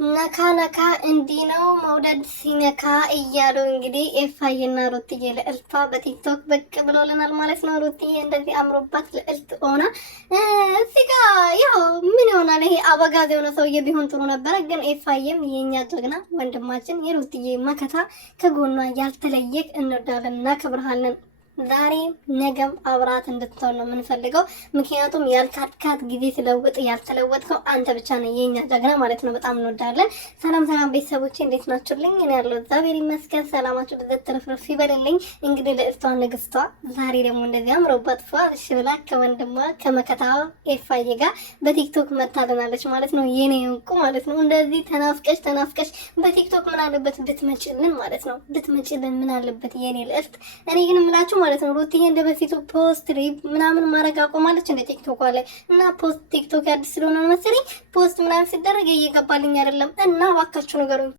ነካ ነካ እንዲህ ነው መውደድ ሲነካ እያሉ እንግዲህ ኤፋዬና ሩትዬ ልዕልቷ በቲክቶክ ብቅ ብሎልናል ማለት ነው። ሩትዬ እንደዚህ አምሮባት ልዕልት ሆና እዚህ ጋ ያው ምን ይሆናል ይሄ አበጋዝ የሆነ ሰውዬ ቢሆን ጥሩ ነበረ። ግን ኤፋዬም የኛ ጀግና ወንድማችን የሩትዬ መከታ ከጎኗ ያልተለየክ እንወዳለን እናከብርሃለን። ዛሬ ነገም አብራት እንድትሆን ነው የምንፈልገው። ምክንያቱም ያልካትካት ጊዜ ስለውጥ ያልተለወጥከው አንተ ብቻ ነው የኛ ጀግና ማለት ነው። በጣም እንወዳለን። ሰላም ሰላም ቤተሰቦቼ እንዴት ናችሁልኝ? እኔ ያለው እግዚአብሔር ይመስገን። ሰላማችሁ ብዘት ተረፍረፍ ይበልልኝ። እንግዲህ ልዕልቷ ንግስቷ ዛሬ ደግሞ እንደዚህ አምሮባት እሺ ብላ ከወንድሟ ከመከታዋ ኤፋዬ ጋር በቲክቶክ መታለናለች ማለት ነው። የኔ እንቁ ማለት ነው። እንደዚህ ተናፍቀሽ በቲክቶክ ምን አለበት ብትመጪልን ማለት ነው። ብትመጪልን ምን አለበት የኔ ልዕልት። እኔ ግን ምላችሁ ማለት ነው ሩትዬ እንደ በፊቱ ፖስት ሪፕ ምናምን ማድረግ አቆማለች እንደ ቲክቶክ ላይ እና ፖስት ቲክቶክ አዲስ ስለሆነ መሰለኝ ፖስት ምናምን ሲደረግ እየገባልኝ አይደለም እና እባካችሁ ንገሩኝ።